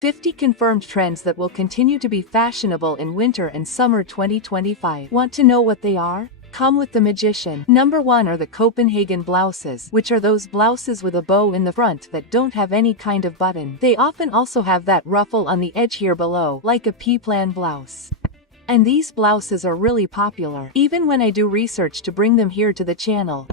50 confirmed trends that will continue to be fashionable in winter and summer 2025. Want to know what they are? Come with the magician. Number 1 are the Copenhagen blouses, which are those blouses with a bow in the front that don't have any kind of button. They often also have that ruffle on the edge here below, like a P-plan blouse. And these blouses are really popular, even when I do research to bring them here to the channel.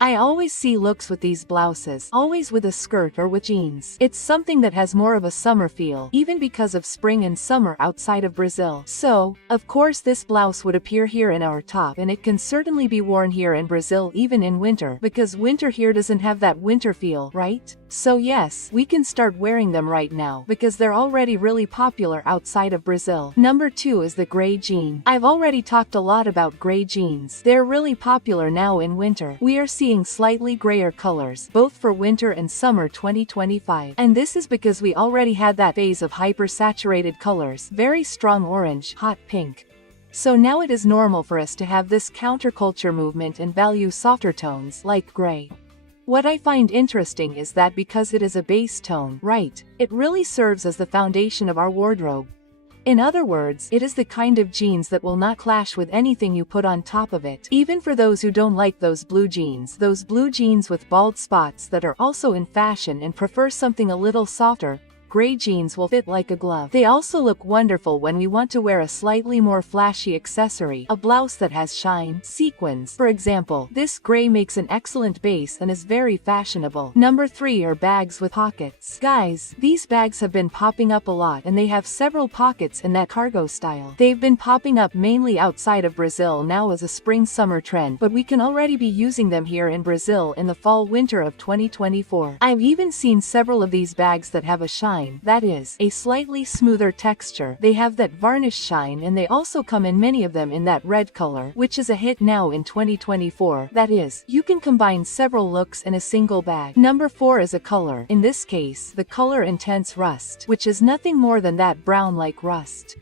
I always see looks with these blouses, always with a skirt or with jeans. It's something that has more of a summer feel, even because of spring and summer outside of Brazil. So, of course this blouse would appear here in our top, and it can certainly be worn here in Brazil even in winter, because winter here doesn't have that winter feel, right? So yes, we can start wearing them right now, because they're already really popular outside of Brazil. Number 2 is the gray jean. I've already talked a lot about gray jeans. They're really popular now in winter. We are seeing slightly grayer colors, both for winter and summer 2025. And this is because we already had that phase of hyper-saturated colors, very strong orange, hot pink. So now it is normal for us to have this counterculture movement and value softer tones, like gray. What I find interesting is that because it is a base tone, right, it really serves as the foundation of our wardrobe. In other words, it is the kind of jeans that will not clash with anything you put on top of it. Even for those who don't like those blue jeans with bald spots that are also in fashion and prefer something a little softer, gray jeans will fit like a glove. They also look wonderful when we want to wear a slightly more flashy accessory, a blouse that has shine, sequins. For example, this gray makes an excellent base and is very fashionable. Number 3 are bags with pockets. Guys, these bags have been popping up a lot, and they have several pockets in that cargo style. They've been popping up mainly outside of Brazil now as a spring-summer trend, but we can already be using them here in Brazil in the fall-winter of 2024. I've even seen several of these bags that have a shine, that is, a slightly smoother texture. They have that varnish shine, and they also come in many of them in that red color, which is a hit now in 2024. That is, you can combine several looks in a single bag. Number 4 is a color, in this case, the color Intense Rust, which is nothing more than that brown like rust.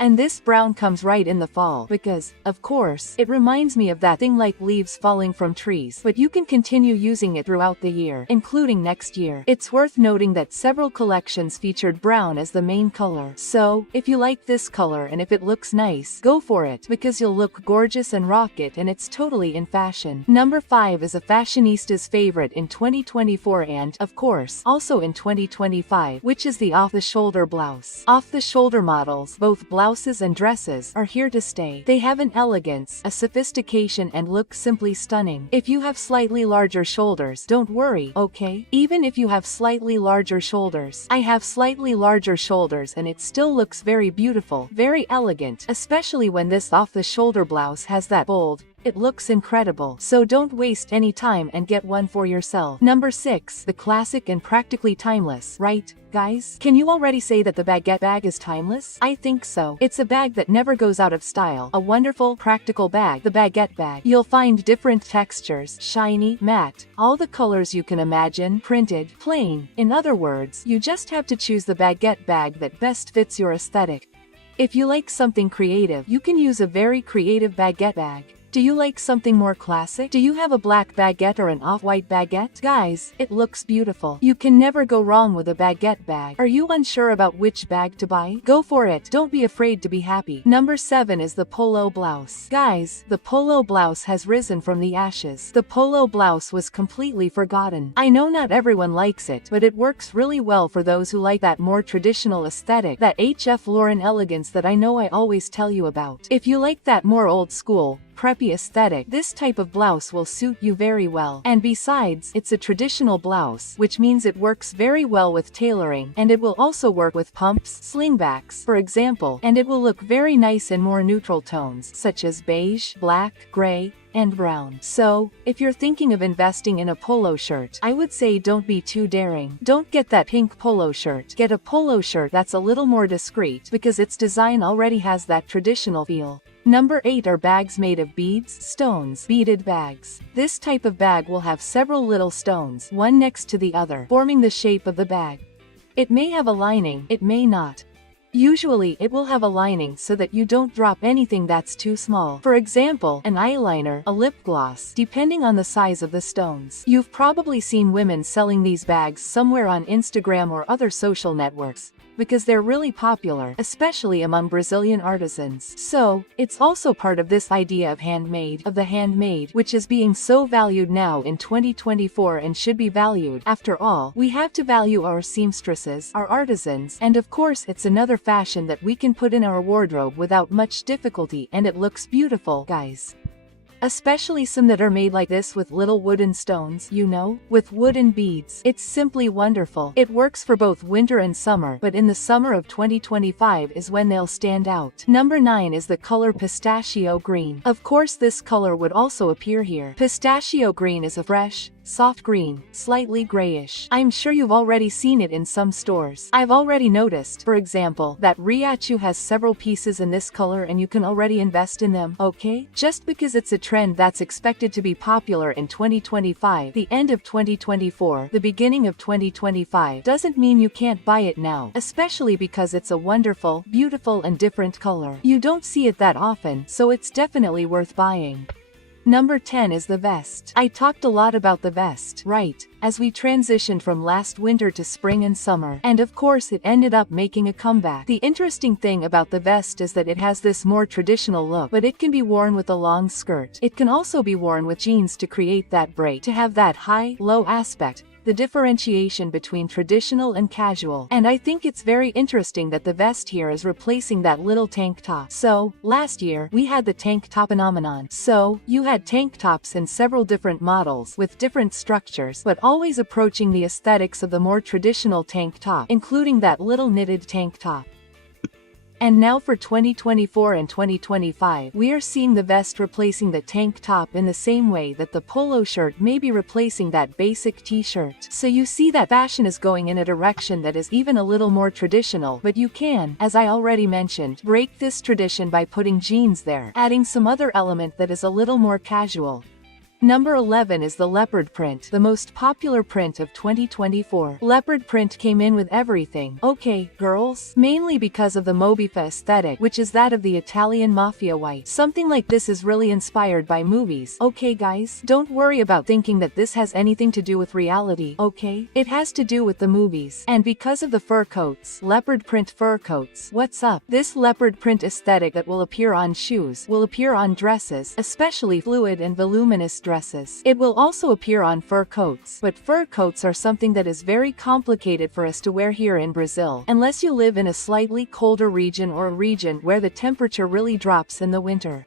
And this brown comes right in the fall, because, of course, it reminds me of that thing like leaves falling from trees, but you can continue using it throughout the year, including next year. It's worth noting that several collections featured brown as the main color. So, if you like this color and if it looks nice, go for it, because you'll look gorgeous and rock it, and it's totally in fashion. Number 5 is a fashionista's favorite in 2024 and, of course, also in 2025, which is the off-the-shoulder blouse. Off-the-shoulder models, both blouses and dresses, are here to stay. They have an elegance, a sophistication, and look simply stunning. If you have slightly larger shoulders, don't worry, okay? Even if you have slightly larger shoulders, I have slightly larger shoulders, and it still looks very beautiful, very elegant, especially when this off-the-shoulder blouse has that bold. It looks incredible, so don't waste any time and get one for yourself. Number 6, the classic and practically timeless, right, guys? Can you already say that the baguette bag is timeless? I think so. It's a bag that never goes out of style, a wonderful, practical bag, the baguette bag. You'll find different textures, shiny, matte, all the colors you can imagine, printed, plain. In other words, you just have to choose the baguette bag that best fits your aesthetic. If you like something creative, you can use a very creative baguette bag. Do you like something more classic? Do you have a black baguette or an off-white baguette? Guys, it looks beautiful. You can never go wrong with a baguette bag. Are you unsure about which bag to buy? Go for it. Don't be afraid to be happy. Number 7 is the polo blouse. Guys, the polo blouse has risen from the ashes. The polo blouse was completely forgotten. I know not everyone likes it, but it works really well for those who like that more traditional aesthetic, that HF Lauren elegance that I know I always tell you about. If you like that more old school, preppy aesthetic, this type of blouse will suit you very well. And besides, it's a traditional blouse, which means it works very well with tailoring, and it will also work with pumps, slingbacks, for example, and it will look very nice in more neutral tones, such as beige, black, gray, and brown. So, if you're thinking of investing in a polo shirt, I would say don't be too daring. Don't get that pink polo shirt. Get a polo shirt that's a little more discreet, because its design already has that traditional feel. Number 8 are bags made of beads, stones, beaded bags. This type of bag will have several little stones, one next to the other, forming the shape of the bag. It may have a lining, it may not. Usually it will have a lining so that you don't drop anything that's too small. For example, an eyeliner, a lip gloss, depending on the size of the stones. You've probably seen women selling these bags somewhere on Instagram or other social networks. because they're really popular, especially among Brazilian artisans. So, it's also part of this idea of the handmade, which is being so valued now in 2024 and should be valued. After all, we have to value our seamstresses, our artisans, and of course it's another fashion that we can put in our wardrobe without much difficulty, and it looks beautiful, guys. Especially some that are made like this with little wooden stones, you know, with wooden beads. It's simply wonderful. It works for both winter and summer, but in the summer of 2025 is when they'll stand out. Number 9 is the color pistachio green. Of course this color would also appear here. Pistachio green is a fresh, soft green, slightly grayish. I'm sure you've already seen it in some stores. I've already noticed, for example, that Riachu has several pieces in this color and you can already invest in them, okay? Just because it's a trend that's expected to be popular in 2025, the end of 2024, the beginning of 2025, doesn't mean you can't buy it now, especially because it's a wonderful, beautiful and different color. You don't see it that often, so it's definitely worth buying. Number 10 is the vest. I talked a lot about the vest, right, as we transitioned from last winter to spring and summer, and of course it ended up making a comeback. The interesting thing about the vest is that it has this more traditional look, but it can be worn with a long skirt. It can also be worn with jeans to create that break, to have that high-low aspect, the differentiation between traditional and casual. And I think it's very interesting that the vest here is replacing that little tank top. So, last year, we had the tank top phenomenon. So, you had tank tops in several different models, with different structures, but always approaching the aesthetics of the more traditional tank top, including that little knitted tank top. And now for 2024 and 2025, we are seeing the vest replacing the tank top in the same way that the polo shirt may be replacing that basic t-shirt. So you see that fashion is going in a direction that is even a little more traditional, but you can, as I already mentioned, break this tradition by putting jeans there, adding some other element that is a little more casual. Number 11 is the leopard print, the most popular print of 2024. Leopard print came in with everything, okay, girls? Mainly because of the Mobiffa aesthetic, which is that of the Italian mafia white. Something like this is really inspired by movies, okay guys? Don't worry about thinking that this has anything to do with reality, okay? It has to do with the movies. And because of the fur coats, leopard print fur coats, what's up? This leopard print aesthetic that will appear on shoes, will appear on dresses, especially fluid and voluminous dresses. It will also appear on fur coats, but fur coats are something that is very complicated for us to wear here in Brazil, unless you live in a slightly colder region or a region where the temperature really drops in the winter.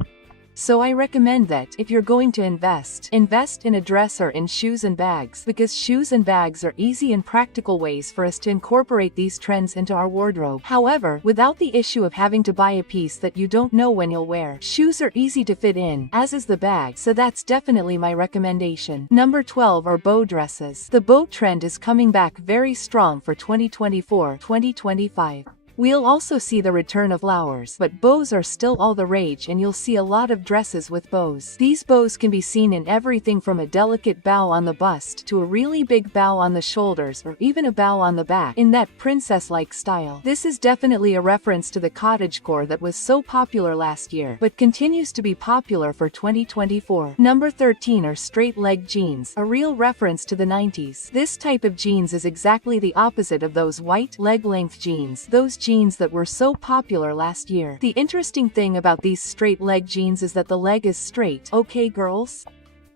So I recommend that, if you're going to invest in a dress or in shoes and bags, because shoes and bags are easy and practical ways for us to incorporate these trends into our wardrobe. However, without the issue of having to buy a piece that you don't know when you'll wear. Shoes are easy to fit in, as is the bag, so that's definitely my recommendation. Number 12 are bow dresses. The bow trend is coming back very strong for 2024-2025. We'll also see the return of flowers, but bows are still all the rage and you'll see a lot of dresses with bows. These bows can be seen in everything from a delicate bow on the bust to a really big bow on the shoulders or even a bow on the back in that princess-like style. This is definitely a reference to the cottagecore that was so popular last year, but continues to be popular for 2024. Number 13 are straight leg jeans, a real reference to the 90s. This type of jeans is exactly the opposite of those white leg-length jeans, those jeans that were so popular last year. The interesting thing about these straight leg jeans is that the leg is straight, okay girls?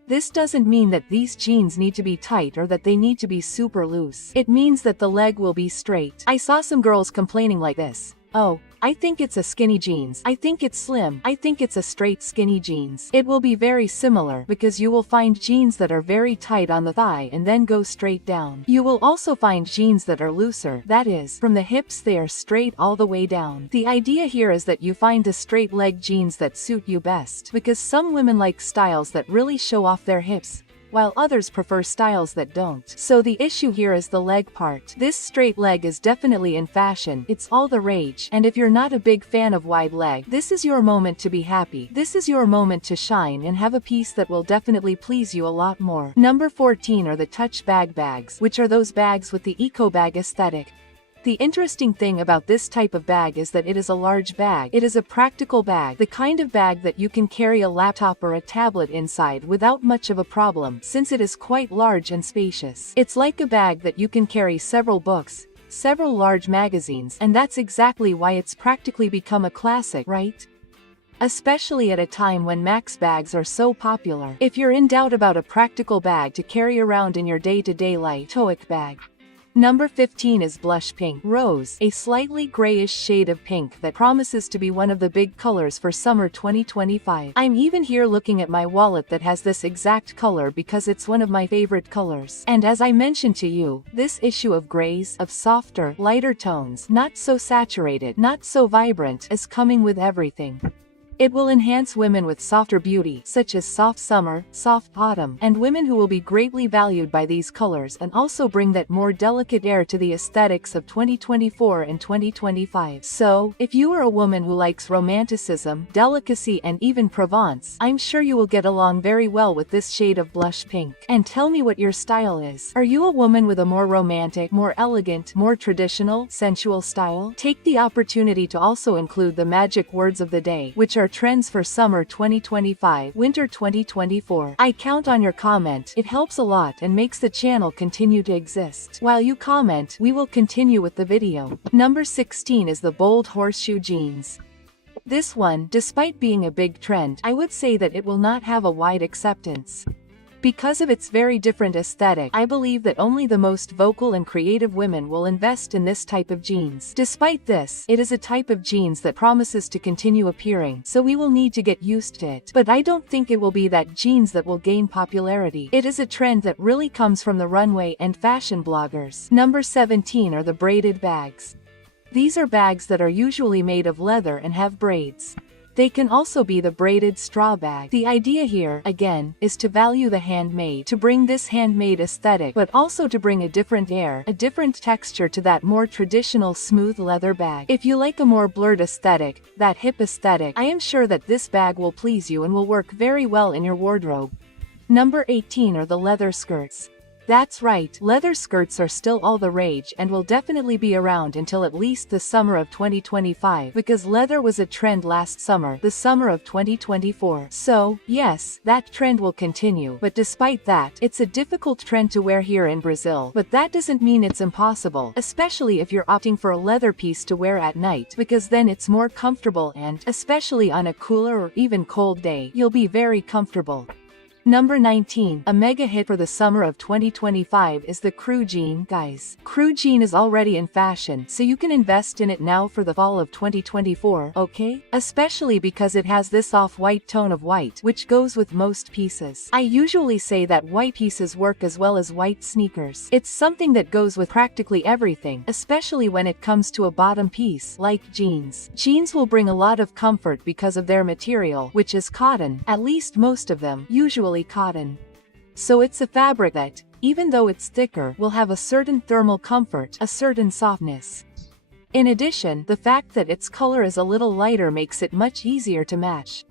This doesn't mean that these jeans need to be tight or that they need to be super loose. It means that the leg will be straight. I saw some girls complaining like this. Oh, I think it's a skinny jeans. I think it's slim. I think it's a straight skinny jeans. It will be very similar because you will find jeans that are very tight on the thigh and then go straight down. You will also find jeans that are looser. That is, from the hips they are straight all the way down. The idea here is that you find the straight leg jeans that suit you best, because some women like styles that really show off their hips, while others prefer styles that don't. So the issue here is the leg part. This straight leg is definitely in fashion, it's all the rage, and if you're not a big fan of wide leg, this is your moment to be happy. This is your moment to shine and have a piece that will definitely please you a lot more. Number 14 are the touch bags, which are those bags with the eco bag aesthetic. The interesting thing about this type of bag is that it is a large bag. It is a practical bag, the kind of bag that you can carry a laptop or a tablet inside without much of a problem, since it is quite large and spacious. It's like a bag that you can carry several books, several large magazines, and that's exactly why it's practically become a classic, right? Especially at a time when Max bags are so popular. If you're in doubt about a practical bag to carry around in your day-to-day life, tote bag. Number 15 is blush pink rose, a slightly grayish shade of pink that promises to be one of the big colors for summer 2025. I'm even here looking at my wallet that has this exact color because it's one of my favorite colors. And as I mentioned to you, this issue of grays, of softer, lighter tones, not so saturated, not so vibrant, is coming with everything. It will enhance women with softer beauty, such as soft summer, soft autumn, and women who will be greatly valued by these colors and also bring that more delicate air to the aesthetics of 2024 and 2025. So, if you are a woman who likes romanticism, delicacy and even Provence, I'm sure you will get along very well with this shade of blush pink. And tell me what your style is. Are you a woman with a more romantic, more elegant, more traditional, sensual style? Take the opportunity to also include the magic words of the day, which are trends for summer 2025, winter 2024. I count on your comment. It helps a lot and makes the channel continue to exist. While you comment, we will continue with the video. Number 16 is the bold horseshoe jeans. This one, despite being a big trend, I would say that it will not have a wide acceptance. Because of its very different aesthetic, I believe that only the most vocal and creative women will invest in this type of jeans. Despite this, it is a type of jeans that promises to continue appearing, so we will need to get used to it. But I don't think it will be that jeans that will gain popularity. It is a trend that really comes from the runway and fashion bloggers. Number 17 are the braided bags. These are bags that are usually made of leather and have braids. They can also be the braided straw bag. The idea here, again, is to value the handmade, to bring this handmade aesthetic, but also to bring a different air, a different texture to that more traditional smooth leather bag. If you like a more blurred aesthetic, that hip aesthetic, I am sure that this bag will please you and will work very well in your wardrobe. Number 18 are the leather skirts. That's right, leather skirts are still all the rage and will definitely be around until at least the summer of 2025 because leather was a trend last summer, the summer of 2024. So, yes, that trend will continue, but despite that, it's a difficult trend to wear here in Brazil, but that doesn't mean it's impossible, especially if you're opting for a leather piece to wear at night, because then it's more comfortable and, especially on a cooler or even cold day, you'll be very comfortable. Number 19, a mega hit for the summer of 2025 is the crew jean, guys. Crew jean is already in fashion, so you can invest in it now for the fall of 2024, okay? Especially because it has this off-white tone of white, which goes with most pieces. I usually say that white pieces work as well as white sneakers. It's something that goes with practically everything, especially when it comes to a bottom piece, like jeans. Jeans will bring a lot of comfort because of their material, which is cotton, at least most of them, usually cotton. So it's a fabric that, even though it's thicker, will have a certain thermal comfort, a certain softness. In addition, the fact that its color is a little lighter makes it much easier to match.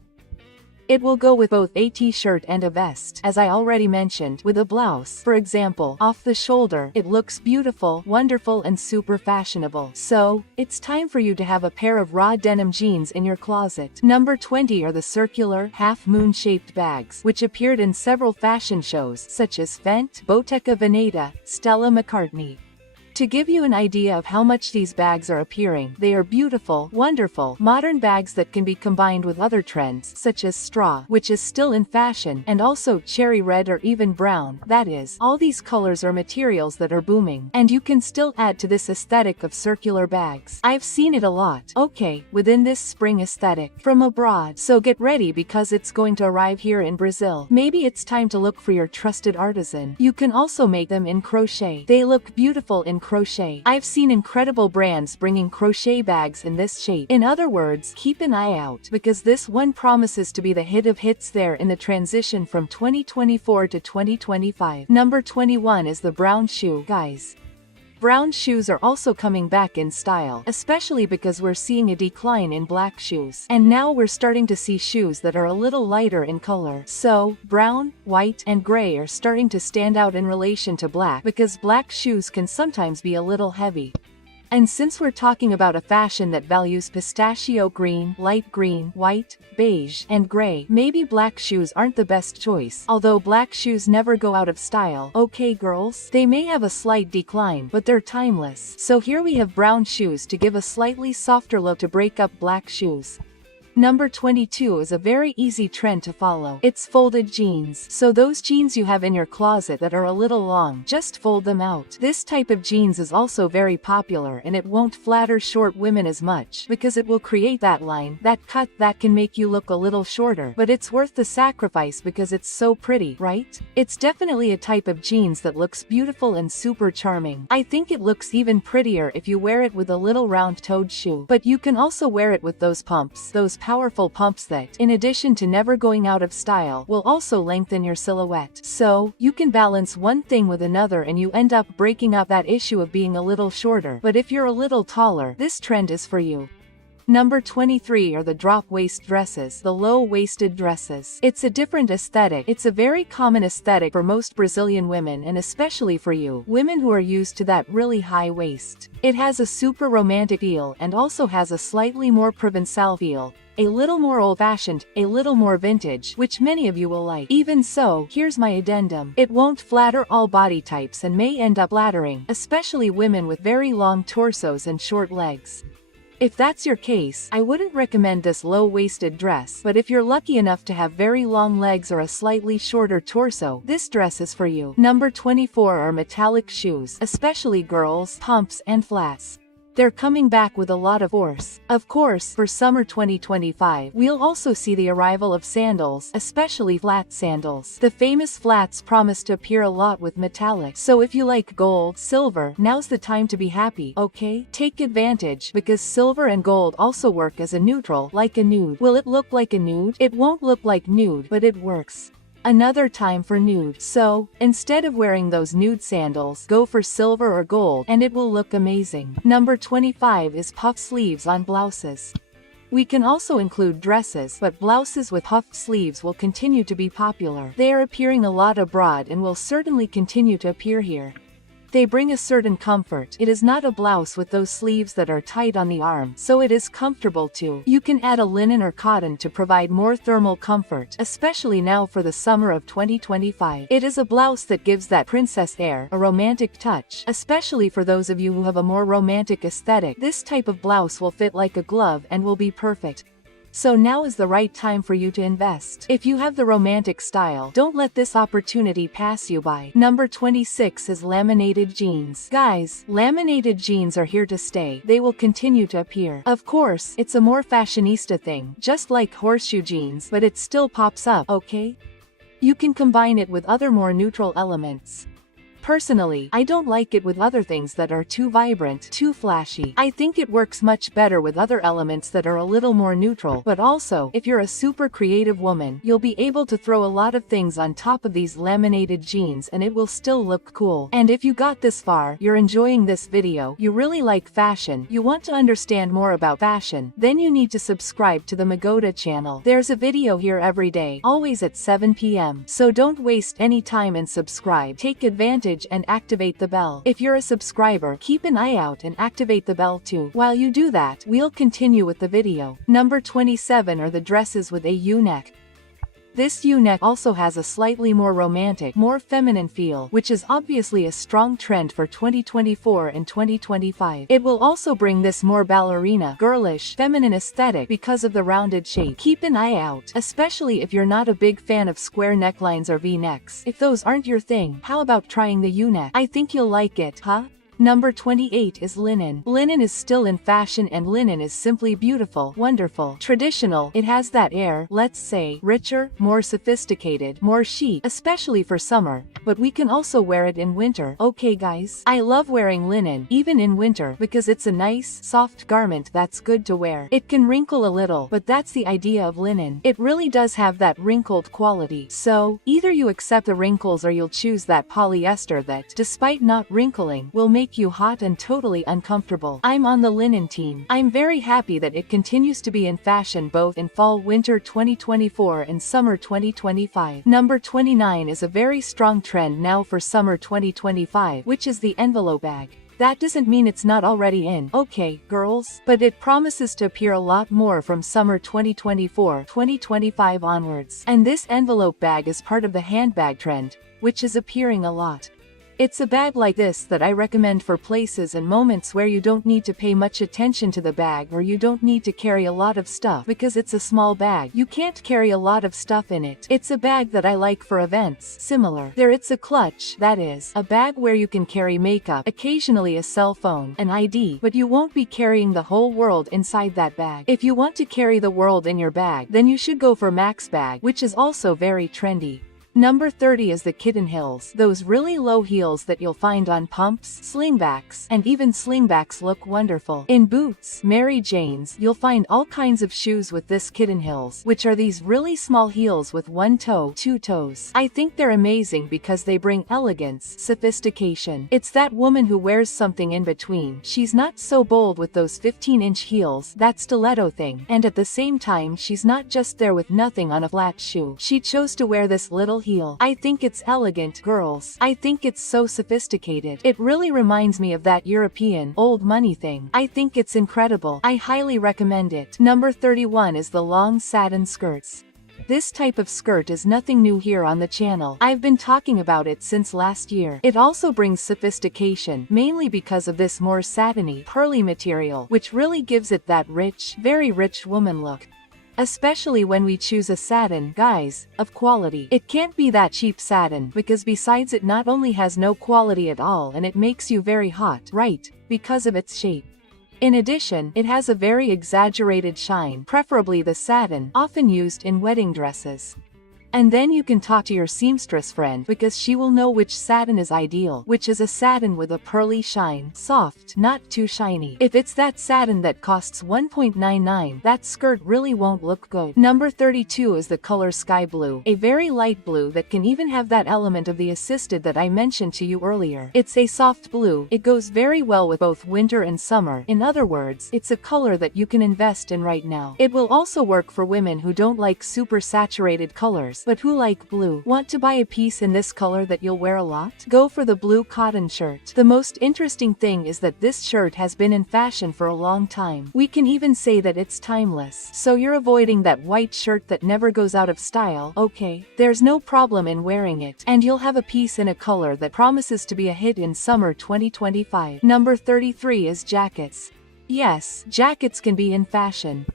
It will go with both a t-shirt and a vest, as I already mentioned, with a blouse. For example, off the shoulder, it looks beautiful, wonderful and super fashionable. So, it's time for you to have a pair of raw denim jeans in your closet. Number 20 are the circular, half-moon-shaped bags, which appeared in several fashion shows, such as Fenty, Bottega Veneta, Stella McCartney. To give you an idea of how much these bags are appearing, they are beautiful, wonderful, modern bags that can be combined with other trends, such as straw, which is still in fashion, and also cherry red or even brown. That is, all these colors are materials that are booming, and you can still add to this aesthetic of circular bags. I've seen it a lot, okay, within this spring aesthetic, from abroad, so get ready because it's going to arrive here in Brazil. Maybe it's time to look for your trusted artisan. You can also make them in crochet. They look beautiful in crochet. I've seen incredible brands bringing crochet bags in this shape. In other words, keep an eye out, because this one promises to be the hit of hits there in the transition from 2024 to 2025. Number 21 is the brown shoe, guys. Brown shoes are also coming back in style, especially because we're seeing a decline in black shoes. And now we're starting to see shoes that are a little lighter in color. So, brown, white, and gray are starting to stand out in relation to black because black shoes can sometimes be a little heavy. And since we're talking about a fashion that values pistachio green, light green, white, beige, and gray, maybe black shoes aren't the best choice. Although black shoes never go out of style, okay girls? They may have a slight decline, but they're timeless. So here we have brown shoes to give a slightly softer look to break up black shoes. Number 22 is a very easy trend to follow. It's folded jeans. So those jeans you have in your closet that are a little long, just fold them out. This type of jeans is also very popular, and it won't flatter short women as much, because it will create that line, that cut that can make you look a little shorter. But it's worth the sacrifice because it's so pretty, right? It's definitely a type of jeans that looks beautiful and super charming. I think it looks even prettier if you wear it with a little round-toed shoe. But you can also wear it with those pumps, those powerful pumps that, in addition to never going out of style, will also lengthen your silhouette. So, you can balance one thing with another and you end up breaking up that issue of being a little shorter. But if you're a little taller, this trend is for you. Number 23 are the drop waist dresses, the low-waisted dresses. It's a different aesthetic. It's a very common aesthetic for most Brazilian women, and especially for you, women who are used to that really high waist. It has a super romantic feel and also has a slightly more Provençal feel. A little more old-fashioned, a little more vintage, which many of you will like. Even so, here's my addendum. It won't flatter all body types and may end up flattering, especially women with very long torsos and short legs. If that's your case, I wouldn't recommend this low-waisted dress, but if you're lucky enough to have very long legs or a slightly shorter torso, this dress is for you. Number 24 are metallic shoes, especially girls, pumps and flats. They're coming back with a lot of force. Of course, for summer 2025, we'll also see the arrival of sandals, especially flat sandals. The famous flats promise to appear a lot with metallic. So if you like gold, silver, now's the time to be happy, okay? Take advantage, because silver and gold also work as a neutral, like a nude. Will it look like a nude? It won't look like nude, but it works. Another time for nude. So, instead of wearing those nude sandals, go for silver or gold, and it will look amazing. Number 25 is puff sleeves on blouses. We can also include dresses, but blouses with puffed sleeves will continue to be popular. They are appearing a lot abroad and will certainly continue to appear here. They bring a certain comfort. It is not a blouse with those sleeves that are tight on the arm, so it is comfortable too. You can add a linen or cotton to provide more thermal comfort, especially now for the summer of 2025. It is a blouse that gives that princess air, a romantic touch, especially for those of you who have a more romantic aesthetic. This type of blouse will fit like a glove and will be perfect. So now is the right time for you to invest. If you have the romantic style, don't let this opportunity pass you by. Number 26 is laminated jeans. Guys, laminated jeans are here to stay. They will continue to appear. Of course, it's a more fashionista thing, just like horseshoe jeans, but it still pops up, okay? You can combine it with other more neutral elements. Personally, I don't like it with other things that are too vibrant, too flashy. I think it works much better with other elements that are a little more neutral. But also, if you're a super creative woman, you'll be able to throw a lot of things on top of these laminated jeans and it will still look cool. And if you got this far, you're enjoying this video, you really like fashion, you want to understand more about fashion, then you need to subscribe to the Magoda channel. There's a video here every day, always at 7 p.m. So don't waste any time and subscribe. Take advantage and activate the bell. If you're a subscriber, keep an eye out and activate the bell too. While you do that, we'll continue with the video. Number 27 are the dresses with a U-neck. This U-neck also has a slightly more romantic, more feminine feel, which is obviously a strong trend for 2024 and 2025. It will also bring this more ballerina, girlish, feminine aesthetic because of the rounded shape. Keep an eye out, especially if you're not a big fan of square necklines or V-necks. If those aren't your thing, how about trying the U-neck? I think you'll like it, huh? Number 28 is linen. Linen is still in fashion and linen is simply beautiful, wonderful, traditional. It has that air, let's say, richer, more sophisticated, more chic, especially for summer, but we can also wear it in winter. Okay guys, I love wearing linen, even in winter, because it's a nice, soft garment that's good to wear. It can wrinkle a little, but that's the idea of linen. It really does have that wrinkled quality. So, either you accept the wrinkles or you'll choose that polyester that, despite not wrinkling, will make you hot and totally uncomfortable. I'm on the linen team. I'm very happy that it continues to be in fashion both in fall/winter 2024 and summer 2025. Number 29 is a very strong trend now for summer 2025, which is the envelope bag. That doesn't mean it's not already in, okay, girls? But it promises to appear a lot more from summer 2024-2025 onwards. And this envelope bag is part of the handbag trend, which is appearing a lot. It's a bag like this that I recommend for places and moments where you don't need to pay much attention to the bag, or you don't need to carry a lot of stuff because it's a small bag. You can't carry a lot of stuff in it. It's a bag that I like for events. Similar. There it's a clutch, that is, a bag where you can carry makeup, occasionally a cell phone, an ID, but you won't be carrying the whole world inside that bag. If you want to carry the world in your bag, then you should go for Max bag, which is also very trendy. Number 30 is the kitten heels. Those really low heels that you'll find on pumps, slingbacks, and even slingbacks look wonderful. In boots, Mary Janes, you'll find all kinds of shoes with this kitten heels, which are these really small heels with one toe, two toes. I think they're amazing because they bring elegance, sophistication. It's that woman who wears something in between. She's not so bold with those 15-inch heels, that stiletto thing, and at the same time she's not just there with nothing on a flat shoe. She chose to wear this little heel. I think it's elegant, girls. I think it's so sophisticated. It really reminds me of that European, old money thing. I think it's incredible. I highly recommend it. Number 31 is the long satin skirts. This type of skirt is nothing new here on the channel. I've been talking about it since last year. It also brings sophistication, mainly because of this more satiny, pearly material, which really gives it that rich, very rich woman look. Especially when we choose a satin, guys, of quality. It can't be that cheap satin, because besides it not only has no quality at all and it makes you very hot, right, because of its shape. In addition, it has a very exaggerated shine, preferably the satin, often used in wedding dresses. And then you can talk to your seamstress friend because she will know which satin is ideal, which is a satin with a pearly shine, soft, not too shiny. If it's that satin that costs $1.99, that skirt really won't look good. Number 32 is the color sky blue, a very light blue that can even have that element of the assisted that I mentioned to you earlier. It's a soft blue. It goes very well with both winter and summer. In other words, it's a color that you can invest in right now. It will also work for women who don't like super saturated colors, but who like blue. Want to buy a piece in this color that you'll wear a lot? Go for the blue cotton shirt. The most interesting thing is that this shirt has been in fashion for a long time. We can even say that it's timeless. So you're avoiding that white shirt that never goes out of style, okay? There's no problem in wearing it, and you'll have a piece in a color that promises to be a hit in summer 2025. Number 33 is jackets. Yes, jackets can be in fashion.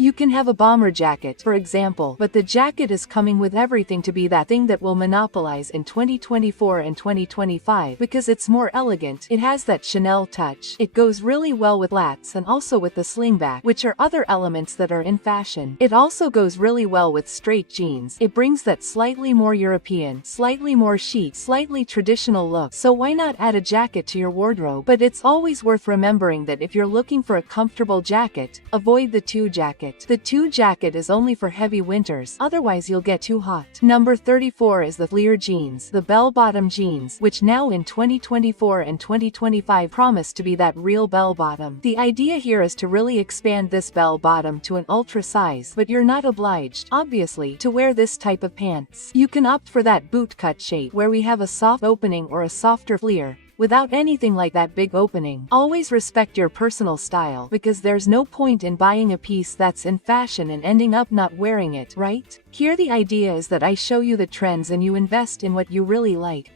You can have a bomber jacket, for example, but the jacket is coming with everything to be that thing that will monopolize in 2024 and 2025 because it's more elegant. It has that Chanel touch. It goes really well with lats and also with the slingback, which are other elements that are in fashion. It also goes really well with straight jeans. It brings that slightly more European, slightly more chic, slightly traditional look. So why not add a jacket to your wardrobe? But it's always worth remembering that if you're looking for a comfortable jacket, avoid the two jacket. The two jacket is only for heavy winters, otherwise you'll get too hot. Number 34 is the flare jeans, the bell-bottom jeans, which now in 2024 and 2025 promise to be that real bell-bottom. The idea here is to really expand this bell-bottom to an ultra size, but you're not obliged, obviously, to wear this type of pants. You can opt for that boot-cut shape, where we have a soft opening or a softer flare, without anything like that big opening. Always respect your personal style, because there's no point in buying a piece that's in fashion and ending up not wearing it, right? Here the idea is that I show you the trends and you invest in what you really like.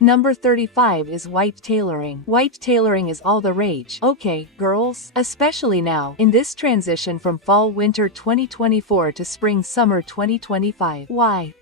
Number 35 is white tailoring. White tailoring is all the rage, okay, girls? Especially now, in this transition from fall-winter 2024 to spring-summer 2025. Why?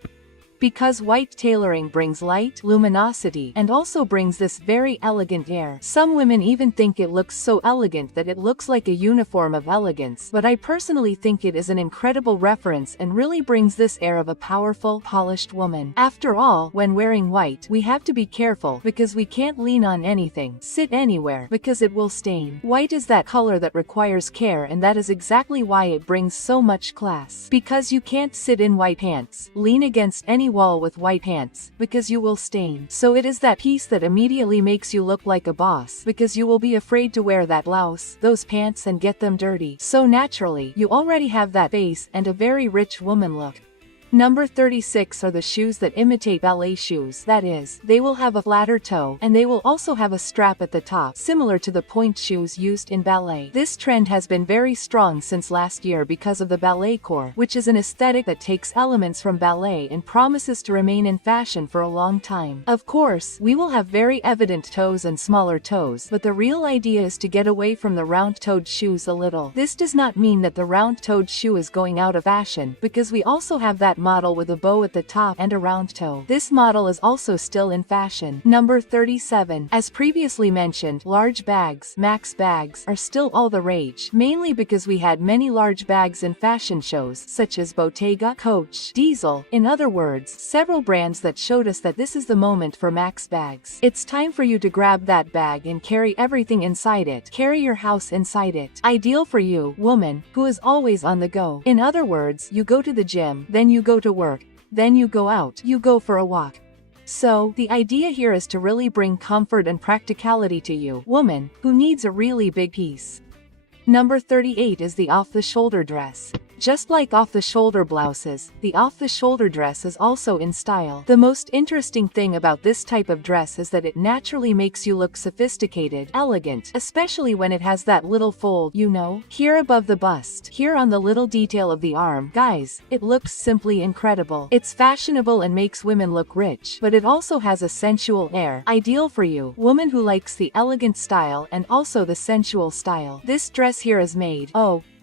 Because white tailoring brings light, luminosity, and also brings this very elegant air. Some women even think it looks so elegant that it looks like a uniform of elegance, but I personally think it is an incredible reference and really brings this air of a powerful, polished woman. After all, when wearing white, we have to be careful because we can't lean on anything, sit anywhere, because it will stain. White is that color that requires care, and that is exactly why it brings so much class. Because you can't sit in white pants, lean against any wall with white pants, because you will stain. So it is that piece that immediately makes you look like a boss, because you will be afraid to wear that blouse, those pants, and get them dirty. So naturally, you already have that face and a very rich woman look. Number 36 are the shoes that imitate ballet shoes. That is, they will have a flatter toe, and they will also have a strap at the top, similar to the point shoes used in ballet. This trend has been very strong since last year because of the ballet core, which is an aesthetic that takes elements from ballet and promises to remain in fashion for a long time. Of course, we will have very evident toes and smaller toes, but the real idea is to get away from the round-toed shoes a little. This does not mean that the round-toed shoe is going out of fashion, because we also have that model with a bow at the top and a round toe. This model is also still in fashion. Number 37. As previously mentioned, large bags, Max bags, are still all the rage, mainly because we had many large bags in fashion shows, such as Bottega, Coach, Diesel, in other words, several brands that showed us that this is the moment for Max bags. It's time for you to grab that bag and carry everything inside it. Carry your house inside it. Ideal for you, woman, who is always on the go. In other words, you go to the gym, then you go to work, then you go out, you go for a walk. So, the idea here is to really bring comfort and practicality to you, woman, who needs a really big piece. Number 38 is the off-the-shoulder dress. Just like off-the-shoulder blouses, the off-the-shoulder dress is also in style. The most interesting thing about this type of dress is that it naturally makes you look sophisticated, elegant, especially when it has that little fold, you know, here above the bust, here on the little detail of the arm. Guys, it looks simply incredible. It's fashionable and makes women look rich, but it also has a sensual air. Ideal for you, woman who likes the elegant style and also the sensual style. This dress here is made,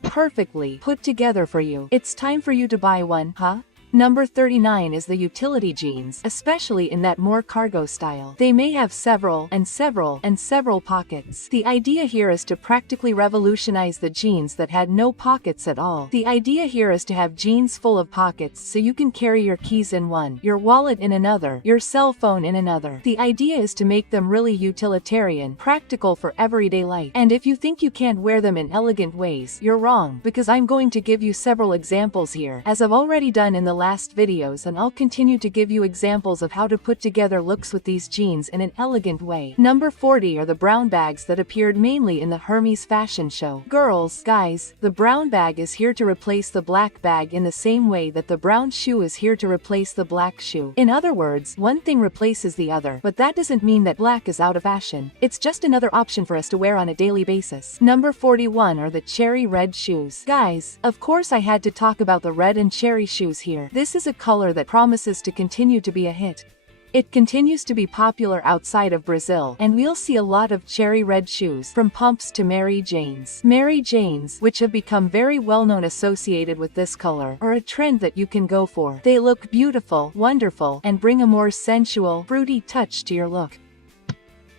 perfectly put together for you. It's time for you to buy one, huh? Number 39 is the utility jeans, especially in that more cargo style. They may have several pockets. The idea here is to practically revolutionize the jeans that had no pockets at all. The idea here is to have jeans full of pockets so you can carry your keys in one, your wallet in another, your cell phone in another. The idea is to make them really utilitarian, practical for everyday life. And if you think you can't wear them in elegant ways, you're wrong, because I'm going to give you several examples here, as I've already done in the last videos, and I'll continue to give you examples of how to put together looks with these jeans in an elegant way. Number 40 are the brown bags that appeared mainly in the Hermes fashion show. Girls, guys, the brown bag is here to replace the black bag in the same way that the brown shoe is here to replace the black shoe. In other words, one thing replaces the other, but that doesn't mean that black is out of fashion. It's just another option for us to wear on a daily basis. Number 41 are the cherry red shoes. Guys, of course I had to talk about the red and cherry shoes here. This is a color that promises to continue to be a hit. It continues to be popular outside of Brazil, and we'll see a lot of cherry red shoes, from pumps to Mary Janes. Mary Janes, which have become very well known associated with this color, are a trend that you can go for. They look beautiful, wonderful, and bring a more sensual, fruity touch to your look.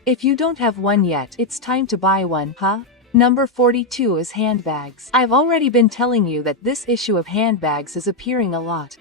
If you don't have one yet, it's time to buy one, huh? Number 42 is handbags. I've already been telling you that this issue of handbags is appearing a lot.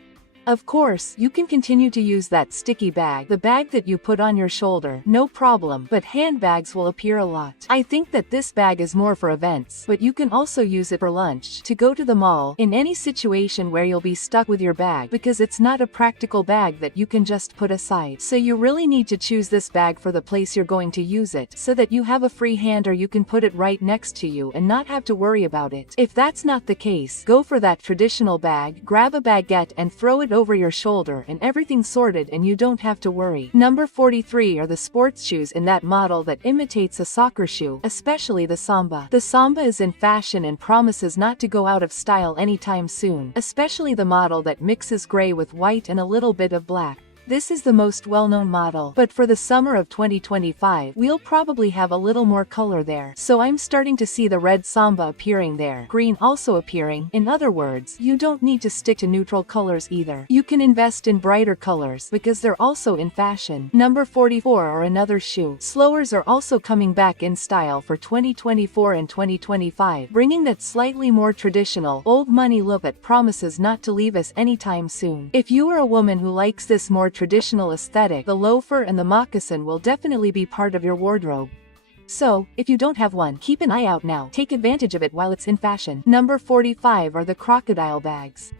Of course, you can continue to use that sticky bag, the bag that you put on your shoulder, no problem, but handbags will appear a lot. I think that this bag is more for events, but you can also use it for lunch, to go to the mall, in any situation where you'll be stuck with your bag, because it's not a practical bag that you can just put aside. So you really need to choose this bag for the place you're going to use it, so that you have a free hand or you can put it right next to you and not have to worry about it. If that's not the case, go for that traditional bag, grab a baguette and throw it over your shoulder, and everything's sorted and you don't have to worry. Number 43 are the sports shoes in that model that imitates a soccer shoe, especially the Samba. The Samba is in fashion and promises not to go out of style anytime soon, especially the model that mixes gray with white and a little bit of black. This is the most well-known model, but for the summer of 2025, we'll probably have a little more color there. So I'm starting to see the red Samba appearing there, green also appearing. In other words, you don't need to stick to neutral colors either. You can invest in brighter colors, because they're also in fashion. Number 44 are another shoe. Slowers are also coming back in style for 2024 and 2025, bringing that slightly more traditional, old money look that promises not to leave us anytime soon. If you are a woman who likes this more traditional aesthetic, the loafer and the moccasin will definitely be part of your wardrobe. So, if you don't have one, keep an eye out now. Take advantage of it while it's in fashion. Number 45 are the crocodile bags.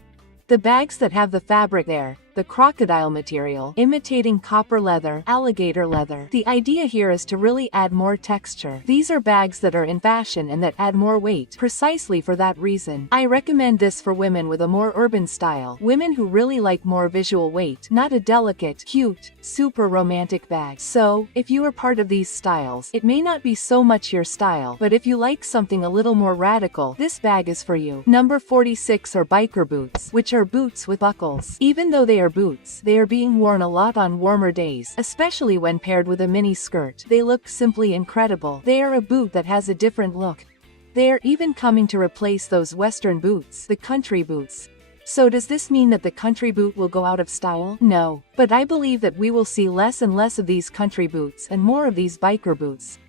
The bags that have the fabric there, the crocodile material, imitating copper leather, alligator leather. The idea here is to really add more texture. These are bags that are in fashion and that add more weight. Precisely for that reason, I recommend this for women with a more urban style, women who really like more visual weight, not a delicate, cute, super romantic bag. So, if you are part of these styles, it may not be so much your style, but if you like something a little more radical, this bag is for you. Number 46 are biker boots, which are boots with buckles. Even though they are boots, they are being worn a lot on warmer days, especially when paired with a mini skirt. They look simply incredible. They are a boot that has a different look. They are even coming to replace those Western boots, the country boots. So does this mean that the country boot will go out of style? No. But I believe that we will see less and less of these country boots and more of these biker boots.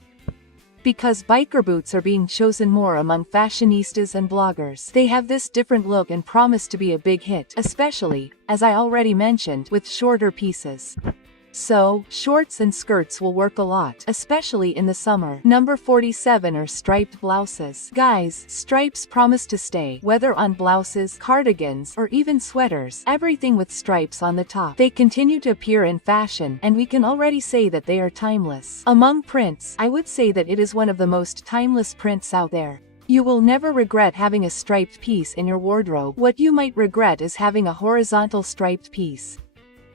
Because biker boots are being chosen more among fashionistas and bloggers. They have this different look and promise to be a big hit, especially, as I already mentioned, with shorter pieces. So, shorts and skirts will work a lot, especially in the summer. Number 47 are striped blouses. Guys, stripes promise to stay, whether on blouses, cardigans, or even sweaters. Everything with stripes on the top. They continue to appear in fashion, and we can already say that they are timeless. Among prints, I would say that it is one of the most timeless prints out there. You will never regret having a striped piece in your wardrobe. What you might regret is having a horizontal striped piece.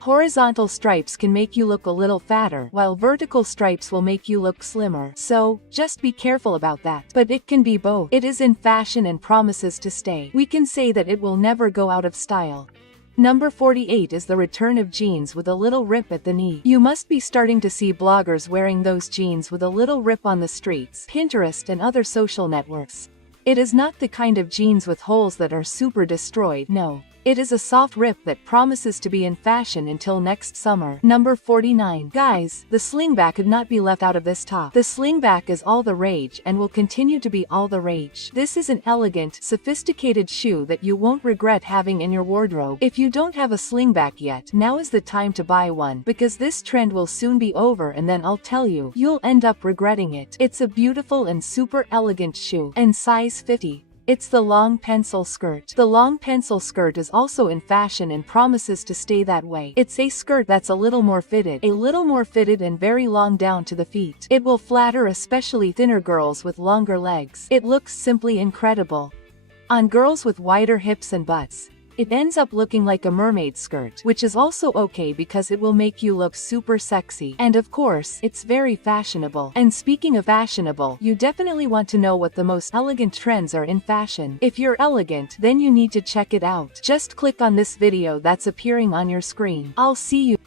Horizontal stripes can make you look a little fatter, while vertical stripes will make you look slimmer. So, just be careful about that. But it can be both. It is in fashion and promises to stay. We can say that it will never go out of style. Number 48 is the return of jeans with a little rip at the knee. You must be starting to see bloggers wearing those jeans with a little rip on the streets, Pinterest and other social networks. It is not the kind of jeans with holes that are super destroyed, no. It is a soft rip that promises to be in fashion until next summer. Number 49. Guys, the slingback could not be left out of this top. The slingback is all the rage and will continue to be all the rage. This is an elegant, sophisticated shoe that you won't regret having in your wardrobe. If you don't have a slingback yet, now is the time to buy one, because this trend will soon be over and then I'll tell you, you'll end up regretting it. It's a beautiful and super elegant shoe, and size 50. It's the long pencil skirt. The long pencil skirt is also in fashion and promises to stay that way. It's a skirt that's a little more fitted and very long down to the feet. It will flatter especially thinner girls with longer legs. It looks simply incredible. On girls with wider hips and butts, it ends up looking like a mermaid skirt, which is also okay because it will make you look super sexy. And of course, it's very fashionable. And speaking of fashionable, you definitely want to know what the most elegant trends are in fashion. If you're elegant, then you need to check it out. Just click on this video that's appearing on your screen. I'll see you.